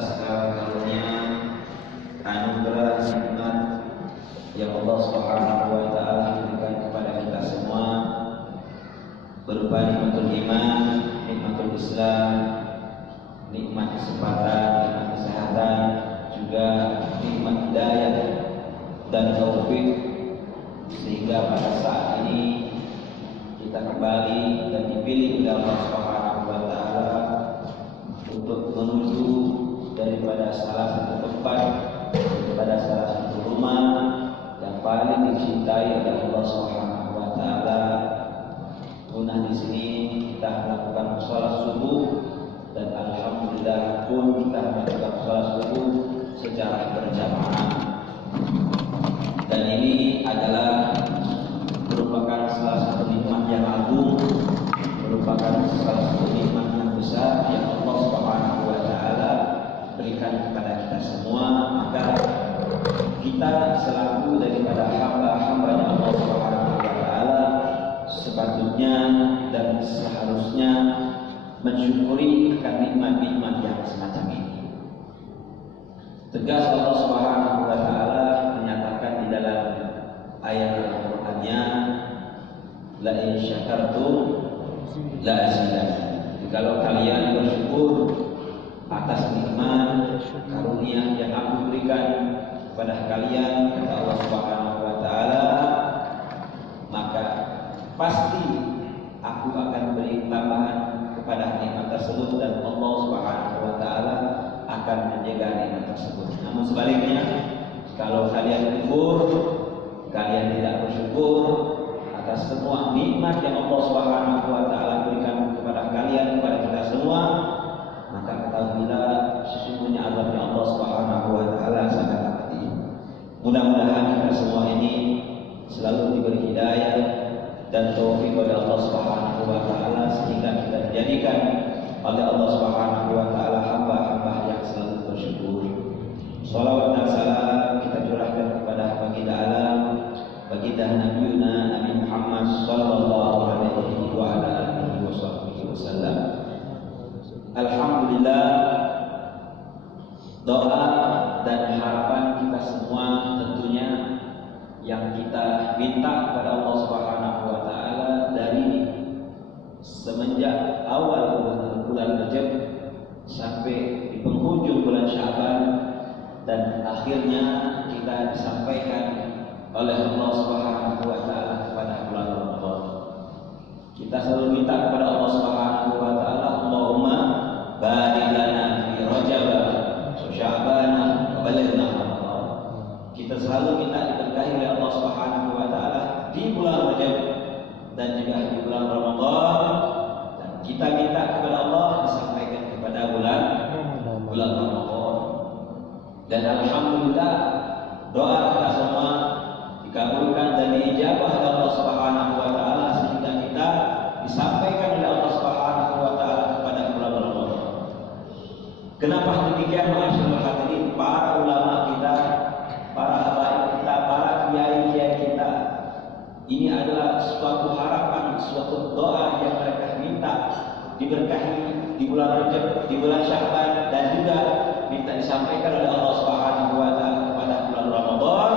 atas segala karunia, anugerah, nikmat yang Allah Subhanahu wa taala berikan kepada kita semua berupa nikmatul iman, nikmatul Islam, nikmat kesempatan, nikmat kesehatan, juga nikmat hidayah dan taufik, sehingga pada saat ini kita kembali dan dipilih oleh Allah Subhanahu wa taala untuk menuju daripada salah satu tempat, daripada salah satu rumah yang paling dicintai oleh Allah Subhanahu wa taala. Guna di sini kita melakukan salat subuh, dan alhamdulillah pun kita melakukan salat subuh secara berjamaah. Dan ini adalah merupakan salah satu nikmat yang agung, merupakan salah satu nikmat yang besar yang Allah Subhanahu wa taala berikan kepada kita semua. Maka kita selaku daripada hamba-hambanya Allah Subhanahu wa taala sepatutnya dan seharusnya mensyukuri akan nikmat-nikmat yang semacam ini. Tegas Allah Subhanahu wa taala menyatakan di dalam ayat Al-Qur'annya, la in syakartum la azidannakum. Kalau kalian bersyukur atas nikmat karunia yang aku berikan kepada kalian, kata Allah Subhanahu wa taala, maka pasti aku akan beri tambahan kepada nikmat tersebut, dan Allah Subhanahu wa taala akan menjaga nikmat tersebut. Namun sebaliknya, kalau kalian kufur, kalian tidak bersyukur atas semua nikmat yang Allah Subhanahu wa taala berikan kepada kalian, kepada kita semua, maka ketahuilah sesungguhnya azabnya Allah Subhanahu wa taala sangat pedih. Mudah-mudahan kita semua ini selalu diberi hidayah dan taufik oleh Allah Subhanahu wa taala, sehingga kita dijadikan oleh Allah Subhanahu wa taala hamba-hamba yang selalu bersyukur. Shalawat dan salam kita curahkan kepada baginda alam, baginda Nabiuna Nabi Muhammad sallallahu alaihi wa ala alihi wasallam. Alhamdulillah, doa dan harapan kita semua tentunya yang kita minta kepada Allah Subhanahu wa taala dari semenjak awal bulan Rajab sampai di penghujung bulan Sya'ban, dan akhirnya kita disampaikan oleh Allah Subhanahu wa taala kepada bulan Ramadan. Kita selalu minta kepada Allah Subhanahu wa taala, Allahumma barik lana fi Rajab wa Sya'ban wa balighna Ramadan. Kita selalu minta diberkahi oleh Allah Subhanahu wa taala di bulan Rajab dan juga di bulan Ramadan, dan kita minta kepada Allah disampaikan kepada bulan Ramadan. Dan alhamdulillah, doa kita semua dikabulkan dan diijabah oleh Allah Subhanahu wa taala, sehingga kita disampaikan oleh Allah Subhanahu wa taala kepada bulan Ramadan. Kenapa demikian, ma'asyiral hadirin? Para ulama kita, para habaib kita, para kiai-kiai kita, ini adalah suatu harapan, suatu doa yang mereka minta diberkahi di bulan Rajab, di bulan Sya'ban, dan juga minta disampaikan oleh Allah Subhanahu wa taala kepada bulan Ramadan,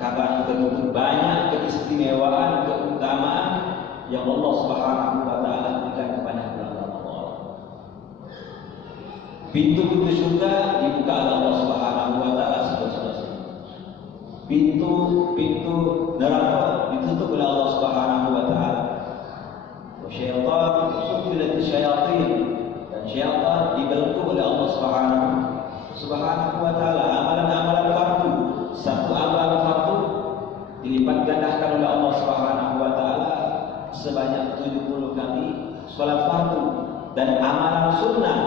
karena begitu banyak keistimewaan, keutamaan yang Allah Subhanahu wa taala berikan kepada bulan Ramadan. Pintu-pintu surga dibuka oleh Allah Subhanahu wa taala seterusnya. Pintu-pintu neraka ditutup oleh Allah Subhanahu wa taala. Syaitan sufilat syayatin, dan syaitan dibelenggu oleh Allah Subhanahu wa taala. Amalan-amalan fardu, satu amalan fardu dilipat gandakan oleh Allah Subhanahu wa taala sebanyak 70 kali salat fardu, dan amalan sunnah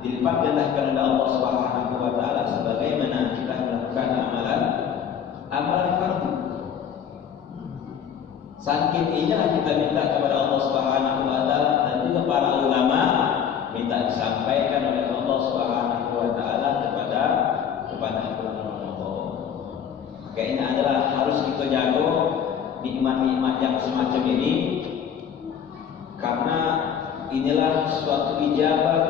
dilipat gandakan oleh Allah Subhanahu wa taala sebagaimana kita melakukan amalan fardu. Saking inilah kita minta kepada Allah Subhanahu wa taala, dan juga para ulama minta disampaikan oleh Allah Subhanahu wa taala kepada bulan Ramadan. Maka ini adalah harus kita jaga nikmat-nikmat yang semacam ini, karena inilah suatu ijabah,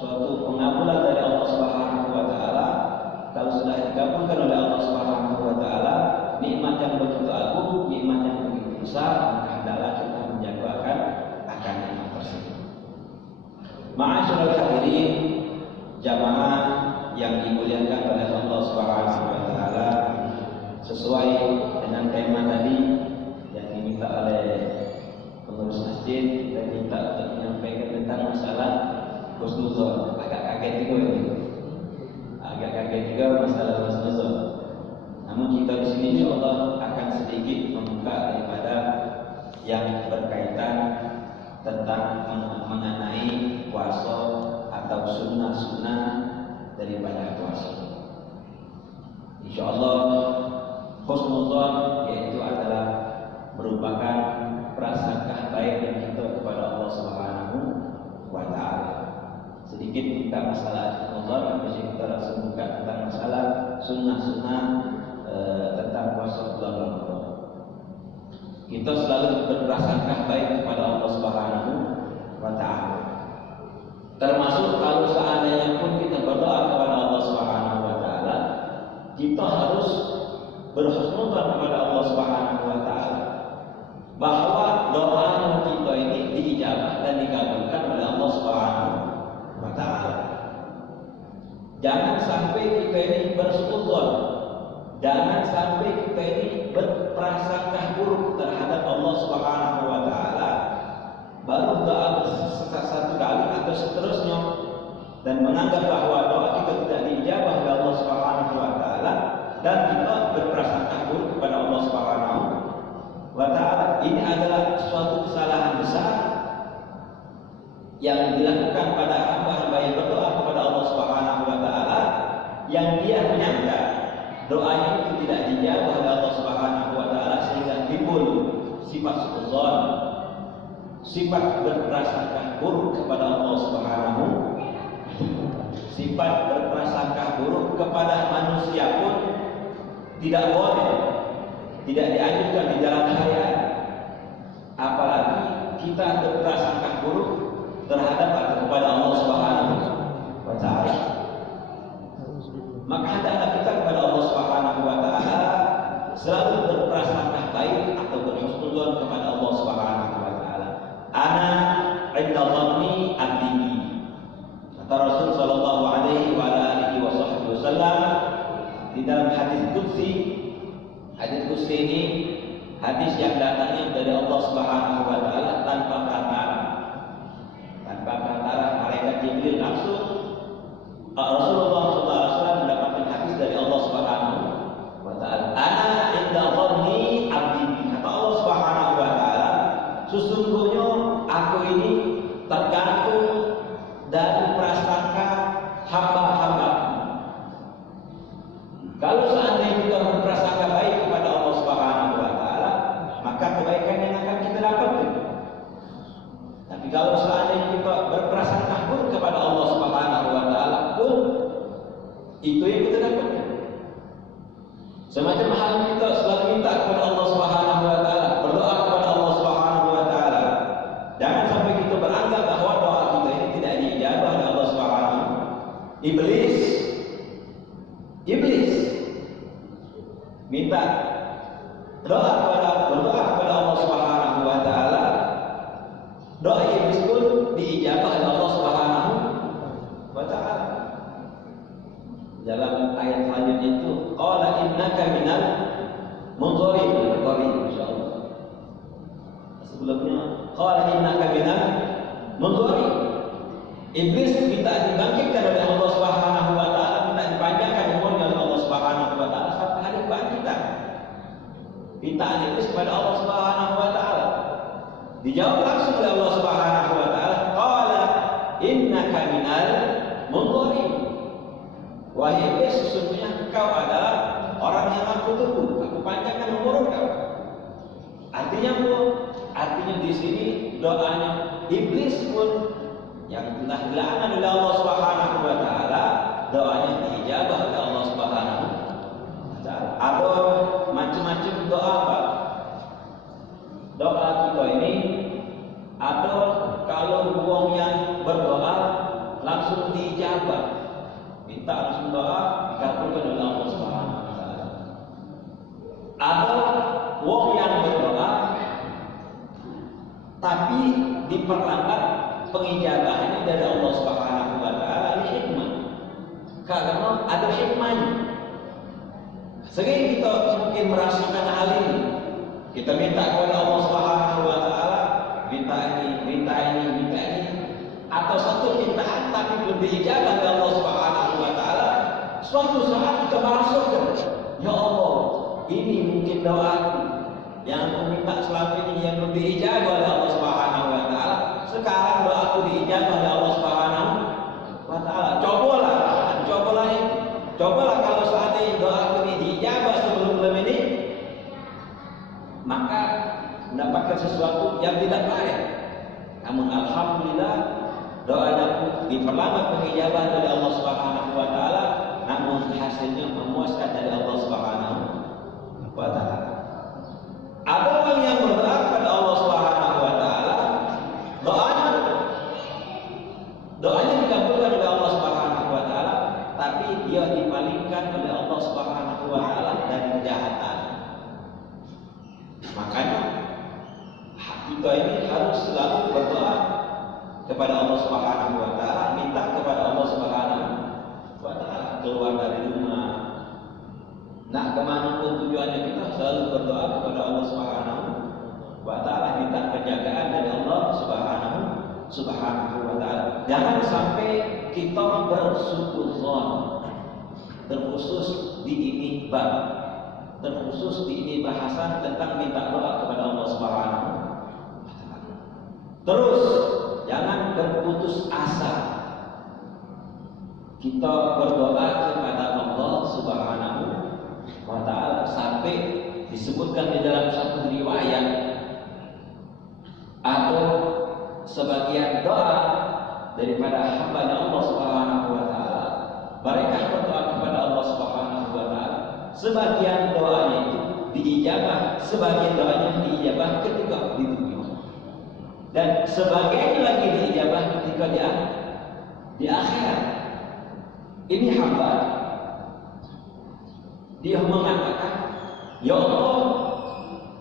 suatu pengabulan dari Allah hadirin jamaah yang dimuliakan oleh Allah Subhanahu wa taala, sesuai dengan tema tadi yang diminta oleh pengurus masjid, dan minta untuk menyampaikan tentang masalah husnuzon. Agak kaget juga ini. Agak kaget juga masalah husnuzon. Namun kita di sini insyaallah akan sedikit membuka daripada yang berkaitan tentang mengenai puasa atau sunnah-sunnah daripada puasa. Insyaallah husnuzon yaitu adalah merupakan prasangka baik yang kita kepada Allah Subhanahu wa taala. Sedikit tentang masalah husnuzon, habis kita langsung buka tentang masalah sunnah-sunnah tentang puasa bulan Ramadan. Kita selalu berprasangka baik kepada Allah Subhanahu wa taala. Termasuk kalau seandainya pun kita berdoa kepada Allah Subhanahu wa taala, kita harus berhusnuzon kepada Allah Subhanahu wa taala bahwa doa kita ini diijabah dan dikabulkan oleh Allah Subhanahu wa taala. Jangan sampai kita ini bersuudzon, jangan sampai kita ini berprasangka buruk terhadap Allah Subhanahu wa taala baru doa satu kali atau seterusnya dan menganggap bahwa doa kita tidak diijabah oleh Allah Subhanahu wa taala dan kita berprasangka buruk kepada Allah Subhanahu wa taala. Ini adalah suatu kesalahan besar yang dilakukan pada hamba-hamba yang berdoa kepada Allah Subhanahu wa taala, yang dia menyangka doanya itu tidak dijawab oleh Allah Subhanahu wa taala sehingga timbul sifat suudzon, sifat berprasangka buruk kepada Allah Subhanahu, sifat berprasangka buruk kepada manusia pun tidak boleh, tidak dianjurkan di dalam syariat. Apalagi kita berprasangka buruk terhadap atau kepada Allah Subhanahu wa taala. Maka hendaklah kita kepada Allah Subhanahu wa taala selalu berprasangka baik atau berhusnuzon kepada Allah Subhanahu wa taala. Ana 'inda dhanni 'abdi. Kata Rasul sallallahu alaihi wa alihi wasallam di dalam hadis qudsi. Hadis qudsi ini hadis yang datangnya dari Allah Subhanahu wa taala tanpa perantara. Tanpa perantara malaikat Jibril langsung Rasulullah SAW mendapatkan hadis dari Allah Subhanahu wa taala. Ana 'inda dhanni 'abdi. Kata Allah Subhanahu wa taala, sesungguhnya aku ini tergantung dari prasangka hamba-hamba. Kalau seandainya kita berprasangka baik kepada Allah Subhanahu wa taala, maka kebaikan yang akan kita dapatkan. Tapi kalau seandainya kita berprasangka buruk kepada Allah Subhanahu wa taala pun itu yang kita dapatkan. Semacam hal kita selalu minta kepada Allah Subhanahu wa taala, berdoa kepada Allah Subhanahu wa taala. Jangan sampai kita beranggap bahwa doa kita ini tidak diijabah oleh Allah Subhanahu. Iblis minta berdoa kepada Allah Subhanahu wa taala. Doa iblis pun diijabah oleh Allah Subhanahu wa taala. Dalam ayat selanjutnya itu qala innaka minal munzirin, insyaallah. Sebelumnya qala innaka minal munzirin. Iblis minta dibangkitkan oleh Allah Subhanahu wa taala, minta dipanjangkan umurnya oleh Allah Subhanahu wa taala sampai hari kebangkitan. Pintaan iblis kepada Allah Subhanahu wa taala dijawab langsung oleh Allah Subhanahu wa taala, qala innaka minal munzirin. Wahai iblis, sesungguhnya engkau adalah orang yang aku tunggu, aku panjangkan umur engkau. Artinya di sini doanya iblis pun yang telah dilaknat oleh Allah Subhanahu wa taala, doanya diijabah oleh Allah Subhanahu wa taala. Ada macam-macam doa apa? Doa kita ini ada kalau wong yang berdoa langsung diijabah. Minta langsung doa dikabulkan oleh Allah Subhanahu wa taala. Ada wong yang berdoa tapi diperlambat pengijabahannya dari Allah Subhanahu wa taala. Karena ada hikmahnya. Sering kita mungkin merasakan hal ini. Kita minta kepada Allah Subhanahu wa taala, minta ini. Atau satu mintaan tapi belum diijabah oleh Allah Subhanahu wa taala. Suatu saat kita merasakan, ya Allah, ini mungkin doaku yang aku minta selama ini yang belum diijabah oleh Allah Subhanahu wa taala. Sekarang doaku diijabah oleh Allah Subhanahu wa taala. Cobalah kalau seandainya doaku ini diijabah sebelum ini, maka mendapatkan sesuatu yang tidak baik. Namun alhamdulillah doaku diperlambat pengijabahan dari Allah Subhanahu wa taala, namun hasilnya memuaskan dari Allah Subhanahu wa taala. Ada orang yang berdoa kepada Allah Subhanahu wa taala, doanya dikabulkan oleh Allah Subhanahu wa taala, tapi dia dipalingkan oleh Allah Subhanahu wa taala dari kejahatan. Makanya kita ini harus selalu berdoa kepada Allah Subhanahu wa taala, minta kepada Allah Subhanahu wa taala. Keluar dari rumah, nak kemana pun tujuannya, kita selalu berdoa kepada Allah Subhanahu wa taala, minta penjagaan dari Allah Subhanahu wa taala. Jangan sampai kita bersuudzon, terkhusus di ini bab, terkhusus di ini bahasan tentang minta doa kepada Allah Subhanahu wa taala. Terus jangan berputus asa. Kita berdoa kepada Allah Subhanahu wa taala sampai disebutkan di dalam satu riwayat atau sebagian doa daripada hamba Allah Subhanahu wa taala, mereka berdoa kepada Allah Subhanahu wa taala, sebagian doanya itu diijabah, sebagian doanya diijabah ketika di dunia, dan sebagian lagi diijabah ketika di akhirat. Ini hamba, dia mengatakan, ya Allah,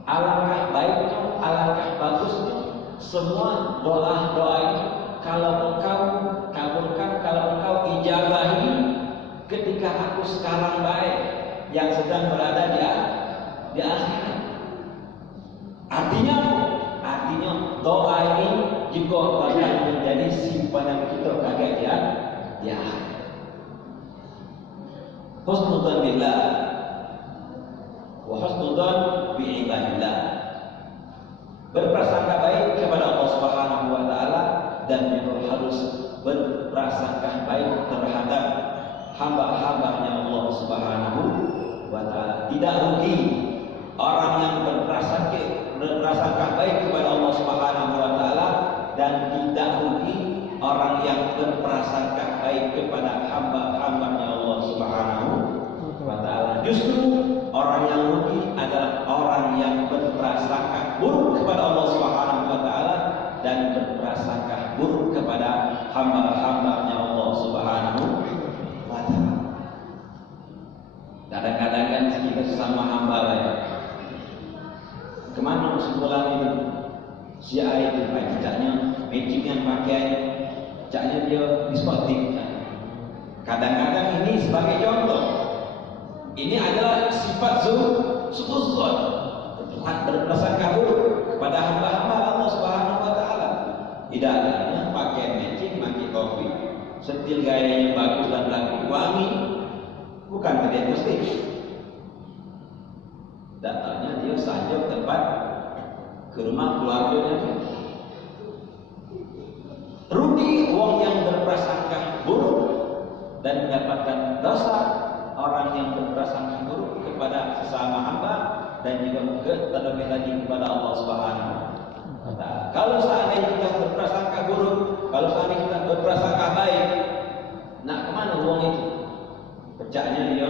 alangkah baiknya, alangkah bagusnya semua doa-doa ini kalau Engkau kabulkan, kalau Engkau ijabahi ketika aku sekarang baik yang sedang berada di akhirat. Artinya doa ini juga akan menjadi simpanan kita kagak di akhirat. Husnudzan billah wa husnudzan bi ibadillah. Berprasangka baik kepada Allah Subhanahu wa taala dan juga harus berprasangka baik terhadap hamba-hambanya Allah Subhanahu wa taala. Tidak rugi orang yang berprasangka baik kepada Allah Subhanahu wa taala, dan tidak rugi orang yang berprasangka baik kepada hamba-hambanya Allah Subhanahu wa taala. Justru orang yang rugi adalah orang yang berprasangka buruk kepada Allah Subhanahu wa taala dan berprasangka buruk kepada hamba-hambanya Allah Subhanahu wa taala. Kadang-kadang kan kita sesama hamba ya. Kemana sekolah ini? Si A itu caknya matching pakaian, caknya dia diskotik. Kadang-kadang ini sebagai contoh, ini adalah sifat suudzon, berprasangka buruk kepada hamba-hamba Allah Subhanahu wa taala. Tidak adanya pakaian matching, mandi kopi, setil gayanya bagus dan lagi wangi, bukan kerja mesti. Datanya dia saja tempat ke rumah keluarganya. Rugi uang yang berprasangka buruk dan mendapatkan dosa orang yang berprasangka buruk kepada sesama hamba dan juga terlebih lagi kepada Allah Subhanahu wa taala. Kalau seandainya kita berprasangka buruk, kalau seandainya kita berprasangka baik, nah kemana uang itu? Pecahnya dia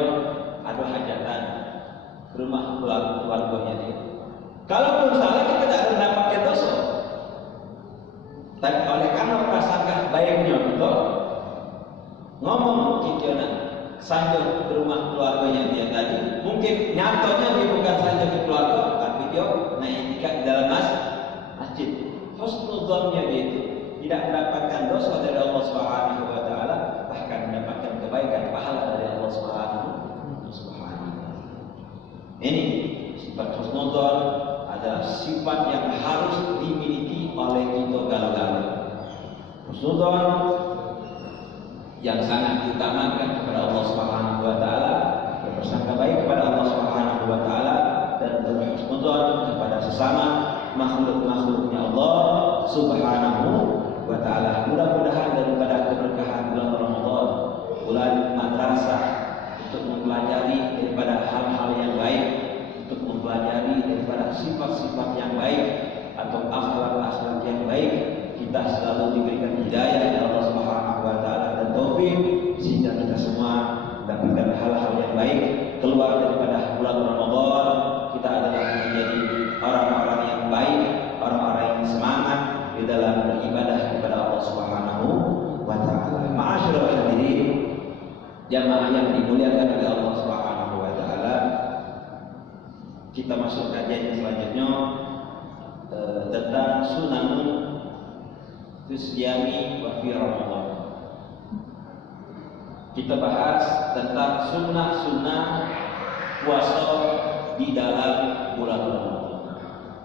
ada hajatan ke rumah keluarganya dia. Kalaupun salah, kita tidak mendapatkan dosa. Tapi oleh karena prasangka baiknya kita ngomong kita nak sanjung ke rumah keluarganya dia tadi, mungkin nyatanya dia bukan sanjung ke keluarga, tapi dia naik di dalam masjid. Husnudzonnya dia itu tidak mendapatkan dosa dari Allah Subhanahu wa taala, bahkan mendapatkan kebaikan pahala sifat yang harus dimiliki oleh kita galau-galau. Husnudzon yang sangat diutamakan kepada Allah Subhanahu wa taala, berprasangka baik kepada Allah Subhanahu wa taala, dan berhusnudzon kepada sesama makhluk-makhluknya Allah Subhanahu wa taala. Mudah-mudahan daripada keberkahan bulan Ramadan, bulan madrasah, untuk mempelajari daripada hal-hal yang baik, untuk mempelajari daripada sifat-sifat yang baik atau akhlak-akhlak yang baik, kita selalu diberikan hidayah dari Allah Subhanahu wa taala dan taufik sehingga kita semua mendapatkan hal-hal yang baik. Keluar daripada bulan Ramadan, kita adalah menjadi orang-orang yang baik, orang-orang yang semangat di dalam beribadah kepada Allah Subhanahu wa taala. Ma'asyiral hadirin, jamaah yang dimuliakan oleh Allah Subhanahu wa taala, kita masuk kajian selanjutnya tentang sunanun Fisyami wa fi Ramadan. Kita bahas tentang sunnah-sunnah puasa di dalam bulan Ramadan.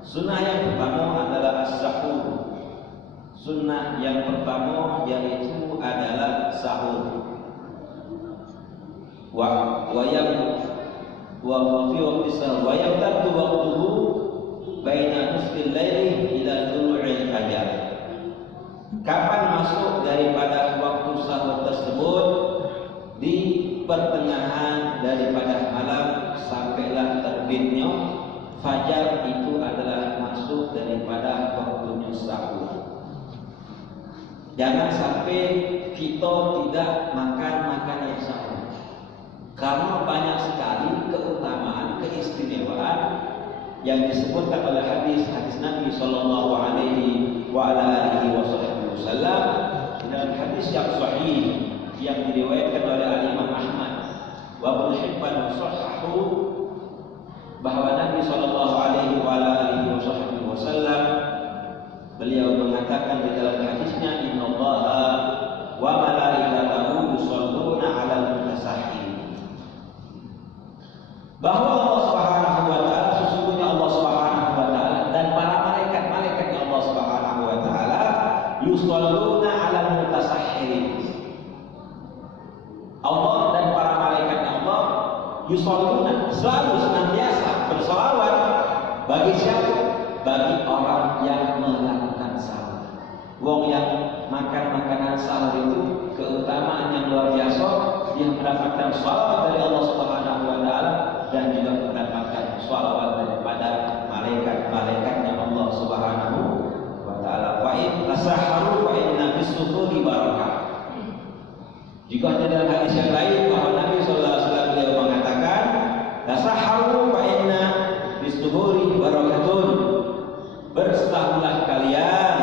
Sunnah yang pertama adalah as-sahur. Sunnah yang pertama yaitu adalah sahur. Wa fi waqti sahur wa yabtadu waqtuhu baina nisfil laili ila tulu'il fajar. Kapan masuk daripada waktu sahur tersebut? Di pertengahan daripada malam sampailah terbitnya fajar, itu adalah masuk daripada waktunya sahur. Jangan sampai kita tidak makan makanan sahur, karena banyak sekali keutamaan, keistimewaan yang disebutkan oleh hadis Nabi sallallahu alaihi wa ala alihi wasallam dalam hadis yang sahih yang diriwayatkan oleh Imam Ahmad wa Ibnu Hibban sahahu, bahwa Nabi sallallahu alaihi wa ala alihi wasallam beliau mengatakan di dalam hadisnya, innallaha wa malaikatahu yusholluna 'alal mutasahhirin, bahwa Allah Subhanahu wa taala, sesungguhnya Allah Subhanahu wa taala dan para malaikat-malaikatnya Allah Subhanahu wa taala yusholluna 'alal mutasahhirin. Allah dan para malaikatnya Allah yusholluna, selalu senantiasa bersolawat bagi siapa? Bagi orang yang melakukan sahur. Wong yang makan makanan sahur itu keutamaan yang luar biasa, dia mendapatkan sholawat dari Allah Subhanahu wa taala dan juga mendapatkan sholawat daripada malaikat-malaikatnya Allah Subhanahu wa taala. Wa in tasaharu fa inna bis-suhuri barakah. Jika ada dalam hadis yang lain bahwa Nabi sallallahu alaihi wasallam beliau mengatakan, tasaharu fa inna bis-suhuri barakatun. Bersahurlah kalian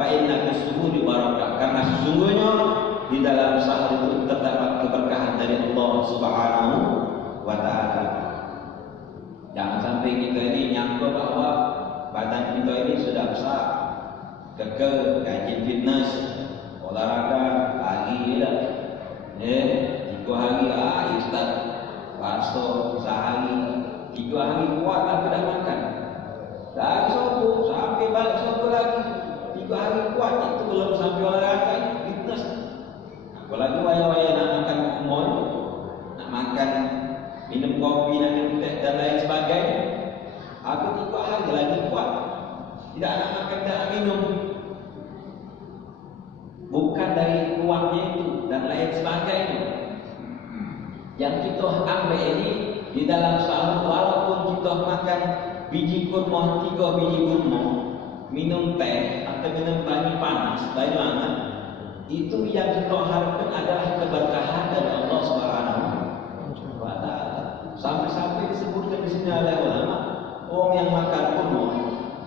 fa inna bis-suhuri barakah, karena sesungguhnya di dalam sahur itu terdapat keberkahan dari Allah Subhanahu wa taala. Jangan sampai kita ini nyangka bahwa badan kita ini sudah besar, kekeh, rajin fitness, olahraga, lagi lah. 3 hari Ustaz puasa sehari, 3 hari kuat tapi dah makan. Lagi sopo sampai balik sopo lagi. 3 hari kuat itu belum sampai olahraga, fitness. Apalagi waya-waya nak makan mall, nak makan minum kopi, nak minum teh dan lain sebagainya. Aku 3 hari lagi kuat. Tidak nak makan, tidak minum. Bukan dari kuatnya itu dan lain sebagainya. Yang kita ambil ini di dalam sahur, walaupun kita makan biji kurma, 3 biji kurma, minum teh atau minum banyu panas, banyu hangat, itu yang kita harapkan adalah keberkahan dari Allah Subhanahu wa taala. Sampai-sampai disebutkan di sini oleh ulama, orang yang makan kurma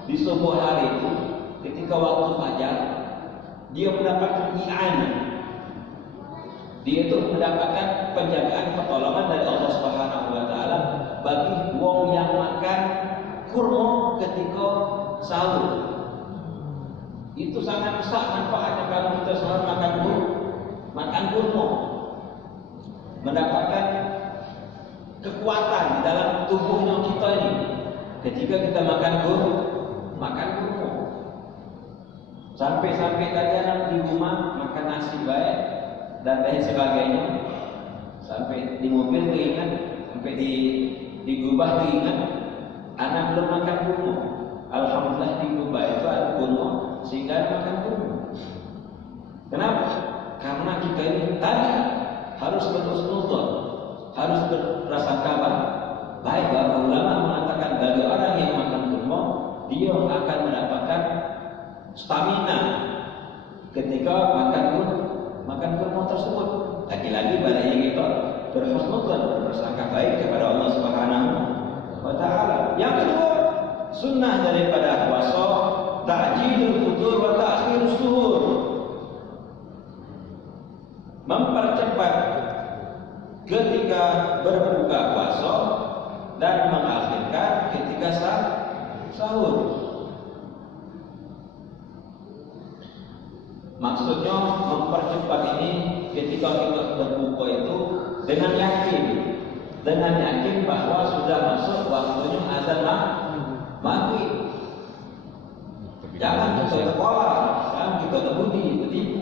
di subuh hari itu ketika waktu fajar, dia mendapatkan i'anah. Dia itu mendapatkan penjagaan, pertolongan dari Allah Subhanahu wa taala bagi wong yang makan kurma ketika sahur. Itu sangat besar manfaatnya kalau kita sahur makan kurma. Mendapatkan kekuatan di dalam tubuhnya kita ini. Ketika kita makan makan kurma. Sampai-sampai tadi anak di rumah makan nasi baik dan lain sebagainya. Sampai di mobil keingat, sampai di gubah keingat, anak belum makan kurma. Alhamdulillah di gubah itu ada kurma sehingga makan kurma. Kenapa? Karena kita ini tadi harus berhusnudzon, harus berprasangka baik. Bahwa ulama mengatakan bagi orang yang makan kurma, dia akan mendapatkan stamina ketika makan kurma tersebut. Lagi-lagi baliknya kita berhusnudzon, berprasangka baik kepada Allah Subhanahu wa Ta'ala. Yang kedua, sunnah daripada puasa ta'jilul futur wa ta'khirus suhur, mempercepat ketika berbuka puasa dan mengakhirkan ketika sahur. Maksudnya mempercepat ini ketika kita berbuka itu dengan yakin bahwa sudah masuk waktunya azan maghrib. Jangan kita sekolah, jangan kita tertipu.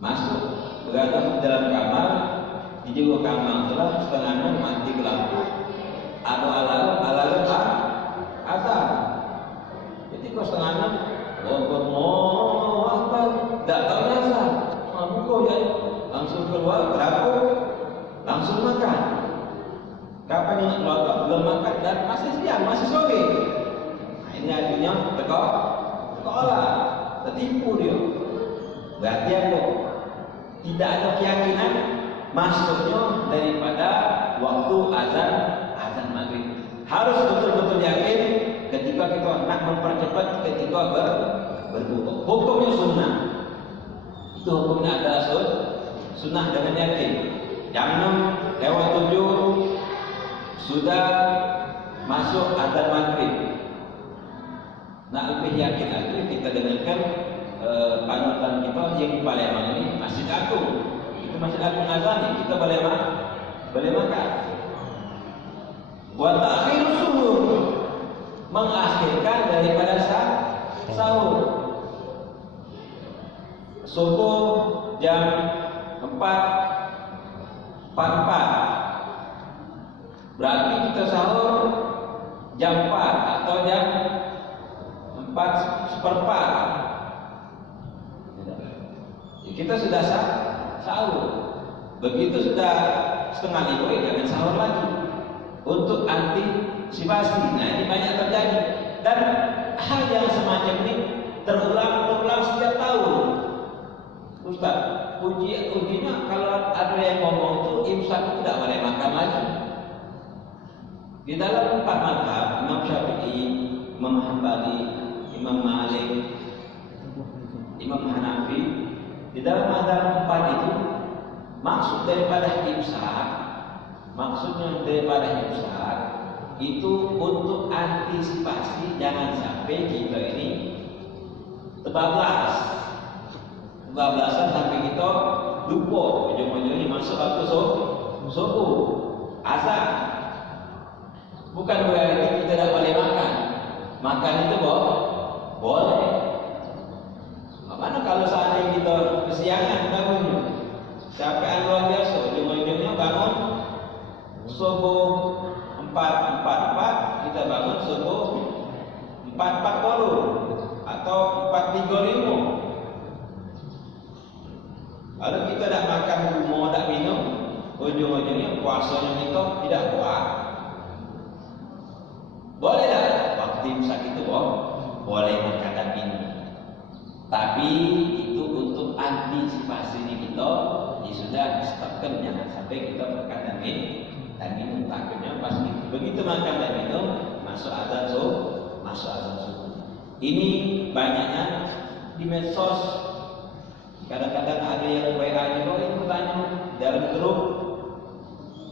Masuk berada di dalam kamar, di jauh kamar telah setengah 6 mati lampu. Atau alarm azan. Jadi kau setengah 6 apa? Tak tahu asal. Buka je, langsung keluar berapa? Langsung makan. Kapan ingat keluar belum makan dan masih siang, masih sore. Ini artinya sekolah, tertipu dia. Berarti apa? Tidak ada keyakinan masuknya daripada waktu azan maghrib. Harus betul-betul yakin ketika kita nak mempercepat ketika berbuka. Hukumnya sunnah. Itu hukumnya adalah sunnah dengan yakin. Jam 6 lewat 7 sudah masuk azan maghrib. Nak lebih yakin lagi kita dengarkan panutan kita yang di Palembang ini, Masjid Agung. Itu Masjid Agung azan, kita boleh makan. Wa ta'khirus suhur, mengakhirkan daripada sahur. Subuh jam 4.44, berarti kita sahur jam 4 atau jam 4:04. Kita sudah sahur. Begitu sudah setengah 5, jangan sahur lagi untuk antisipasi. Nah, ini banyak terjadi dan hal yang semacam ini terulang setiap tahun. Ustaz, ujinya kalau ada yang ngomong itu imsak itu tidak boleh makan lagi. Di dalam 4 mazhab, Imam Syafi'i, Imam Hambali, Imam Malik, Imam Hanafi, di dalam mazhab 4 itu maksudnya daripada imsak itu untuk antisipasi jangan sampai kita ini kebablasan sampai kita lupa ujung-ujungnya masuk waktu subuh azan. Bukan berarti kita tidak boleh makan itu boleh. Mana kalau seandainya kita kesiangan bangunnya, capaian luar biasa, ujung-ujungnya bangun subuh 4.44, kita bangun subuh 4.40 atau 4.35. Kalau kita tidak makan mau tidak minum, ujung-ujungnya puasanya kita tidak kuat. Boleh tak? Waktu imsak itu boleh makan dan minum. Tapi itu untuk antisipasi kita, sudah stopkan jangan sampai kita makan dan minum. Takutnya pas begitu makan dan minum masuk azan subuh. Ini banyaknya di medsos. Kadang-kadang ada yang WA juga itu bertanya dalam grup,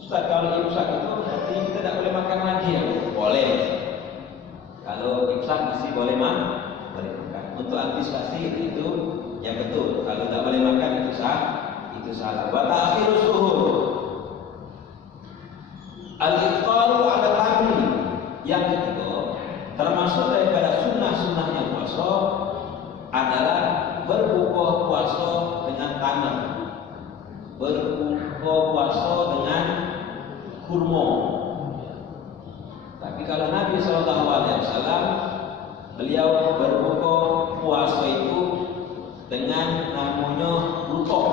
Ustaz kalau imsak itu artinya kita tidak boleh makan lagi ya? Boleh. Kalau imsak masih boleh makan. Untuk antisipasi itu yang betul. Kalau tidak boleh makan itu salah. Wa ta'khirus suhur, al-iftaru 'ala al-'amri. Yang ketiga termasuk daripada puasa adalah berbuka puasa dengan tamar, berbuka puasa dengan kurma. Tapi kalau Nabi SAW beliau berbuka puasa itu dengan namanya rutop.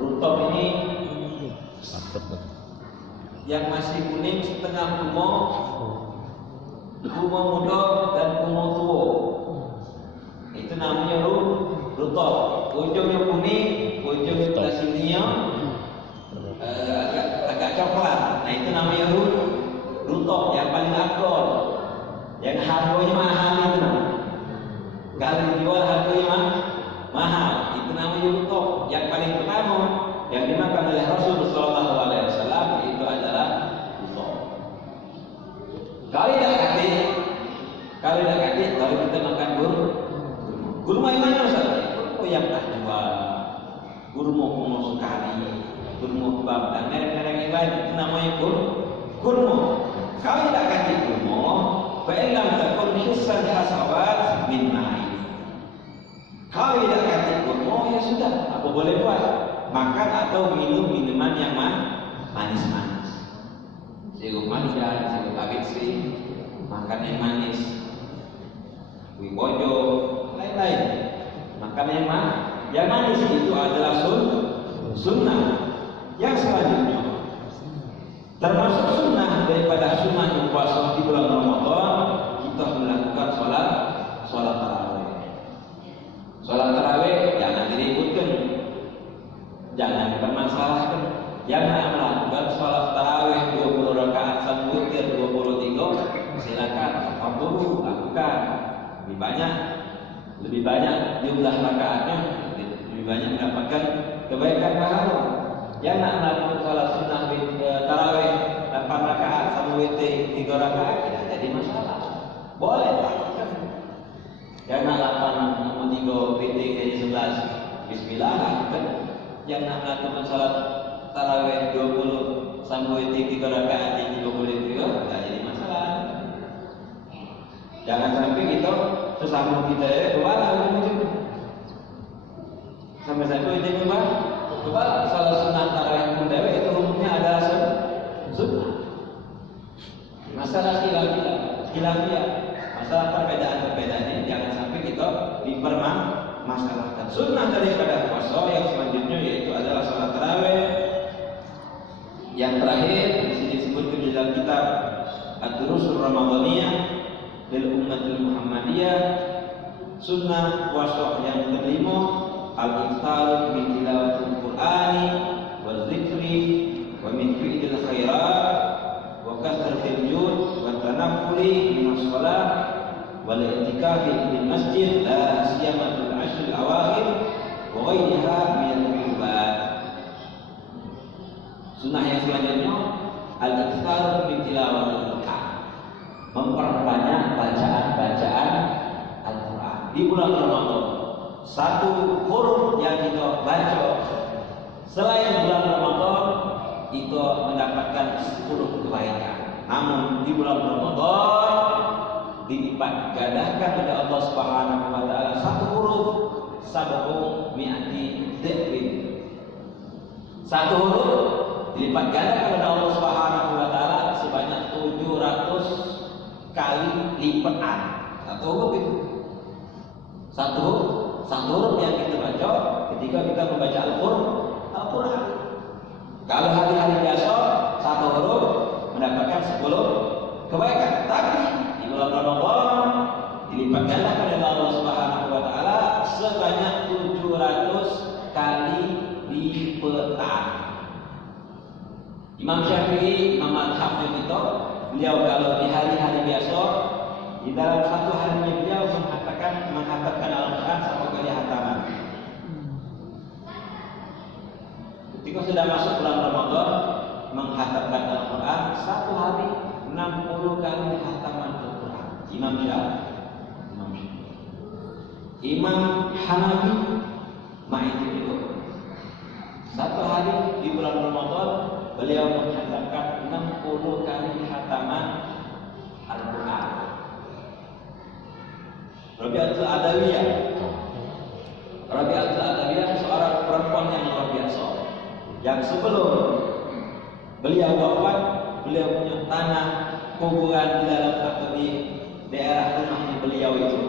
Rutop ini yang masih kuning setengah kurma, kurma muda dan kurma tua. Itu namanya rutop. Ujungnya kuning, ujungnya belah sininya agak coklat. Nah itu namanya rutop yang paling afdol, yang harganya mahal itu namanya. Kalau dijual harganya mahal, itu namanya rutop. Yang paling pertama yang dimakan oleh Rasul Sallallahu Alaihi Wasallam itu adalah rutop. Kalau kita makan kurma yang mana saja? Kurma yang tak jual, kurma sekali, kurma bab dan merek-merek yang lain itu namanya kurma. Kalau tidak ganti kurma, fa'ilam takun hissan hasawat min ma'i. Kalau tidak ganti kurma ya sudah, apa boleh buat? Makan atau minum minuman yang manis-manis. Sirup manja, sirup abitsi, makan yang manis, wibojo, lain-lain. Makan yang manis itu adalah sunnah. Yang selanjutnya termasuk sunnah daripada sunnah puasa di bulan Ramadan, kita melakukan sholat tarawih. Sholat tarawih jangan diributkan, jangan dipermasalahkan. Jangan melakukan sholat tarawih 20 rakaat sampai witir 23, silakan 40 lakukan. Lebih banyak jumlah rakaatnya, lebih banyak mendapatkan kebaikan pahala. Jangan melakukan sholat sunnah tarawih 8 rakaat sampai witir 3 rakaat tidak jadi masalah. Boleh lakukan. Jangan 8 sama 3 witir jadi 11. Bismillah lakukan. Jangan melakukan sholat tarawih 20 sampai 3 rakaat jadi 23 tidak jadi masalah. Jangan sampai kita sesama kita kebal sampai itu kebal salah sunnah tarawih pun dewe itu umumnya adalah sunnah. Masalah khilafiyah, masalah perbedaan ini jangan sampai kita dipermasalahkan. Sunnah daripada puasa yang selanjutnya yaitu adalah salat tarawih. Yang terakhir di sini disebutkan di dalam kitab Ad-Durusul Ramadaniyah lil Ummatil Muhammadiyah, sunnah puasa yang kelima al-iftar min tilawatil Qur'ani wa dzikri wa min fi'lil khairat wa kasratil jud wa tanaffuli min shalah wal i'tikafi fil masjid la siyama fil ashr al-awakhir wa ghayriha min al-ibadat. Sunnah yang selanjutnya al-iftar min tilawatil Qur'an, memperbanyak bacaan Al-Quran di bulan Ramadan. Satu huruf yang kita baca selain bulan Ramadan itu mendapatkan 10 kebaikan. Namun di bulan Ramadan dilipat gandakan oleh Allah Subhanahu wa taala satu huruf sab'u mi'ati dzikrin. Satu huruf dilipat gandakan oleh Allah Subhanahu wa taala sebanyak 700 kali lipatan. Satu huruf itu. Satu huruf yang kita baca ketika kita membaca Al-Quran. Kalau hari-hari biasa satu huruf mendapatkan 10 kebaikan. Tapi di bulan Ramadan dilipat gandakan oleh Allah Subhanahu wa taala sebanyak 700 kali lipatan. Imam Syafi'i, Imam Madhabnya kita, beliau kalau di hari-hari biasa di dalam satu harinya beliau menghatamkan Al-Quran 1 kali hataman. Ketika sudah masuk bulan Ramadan menghatamkan Al-Quran satu hari 60 kali hataman Al-Quran. Imam Syafi'i. Imam Hanafi itu juga. Satu hari di bulan Ramadan beliau menghatamkan 60 kali hataman Al-Quran. Rabi'atul Adawiyah. Rabi'atul Adawiyah seorang perempuan yang luar biasa. Yang sebelum beliau wafat, beliau punya tanah kuburan di dalam atau di daerah rumahnya beliau itu.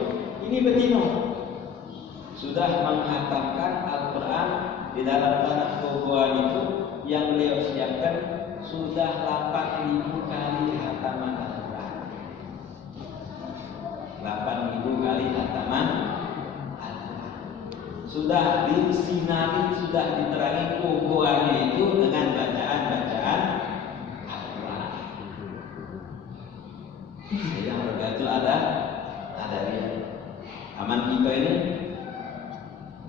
Ini betina sudah menghatamkan Al-Quran di dalam tanah kuburan itu yang beliau siapkan sudah 8.000 kali hataman Al-Quran. 8.000 kali hataman Al-Quran. Sudah disinari, sudah diterangi kuburannya itu dengan bacaan-bacaan Al-Quran. Yang Rabi'atul Adawiyah. Aman kita ini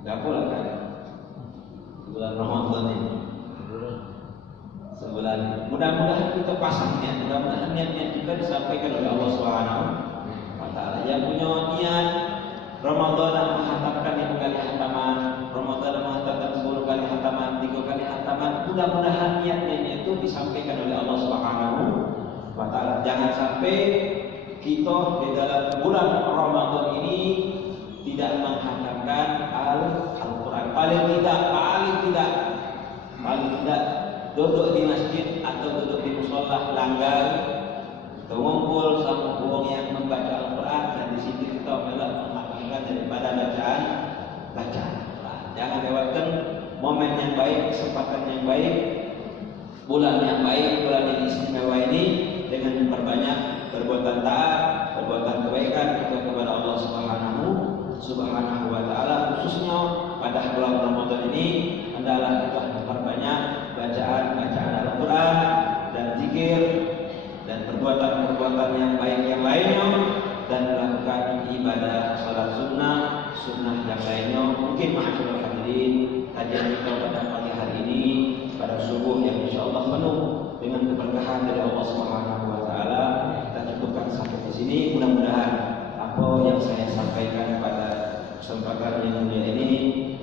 enggak pula kan? Bulan Ramadan ini. Sebulan. Mudah-mudahan kita pasang niat, mudah-mudahan niat-niat kita disampaikan oleh Allah Subhanahu wa taala. Yang punya niat Ramadan menghatamkan 5 kali hataman, Ramadan menghatamkan 10 kali hataman, 3 kali hataman, mudah-mudahan niat-niatnya itu disampaikan oleh Allah Subhanahu wa taala. Jangan sampai kita di dalam bulan Ramadan ini tidak menghatamkan Al-Quran. Paling tidak duduk di masjid atau duduk di musola langgar, mengumpul sama orang yang membaca Al-Quran dan di situ kita menghafalkan daripada bacaan. Jangan lewatkan momen yang baik, kesempatan yang baik, bulan yang baik, bulan yang istimewa ini dengan memperbanyak perbuatan taat, perbuatan kebaikan kita kepada Allah Subhanahu wa taala, khususnya pada bulan Ramadan ini adalah kita memperbanyak bacaan Al-Quran dan zikir dan perbuatan-perbuatan yang baik yang lainnya dan melakukan ibadah salat sunnah yang lainnya. Mungkin ma'asyiral hadirin, kajian kita pada pagi hari ini pada subuh yang insyaallah penuh dengan keberkahan dari Allah Subhanahu wa taala. Kita cukupkan sampai di sini. Mudah-mudahan apa yang saya sampaikan pada kesempatan yang mulia ini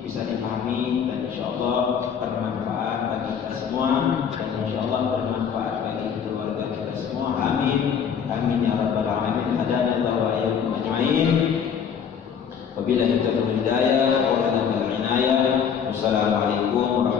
bisa dipahami dan insyaallah bermanfaat bagi kita semua dan insyaallah bermanfaat bagi keluarga kita semua. Amin. Amin ya rabbal alamin. Hadanallahu wa iyyakum ajmain. Wabillahi taufiq wal hidayah wa billahi inayah. Wassalamualaikum warahmatullahi wabarakatuh.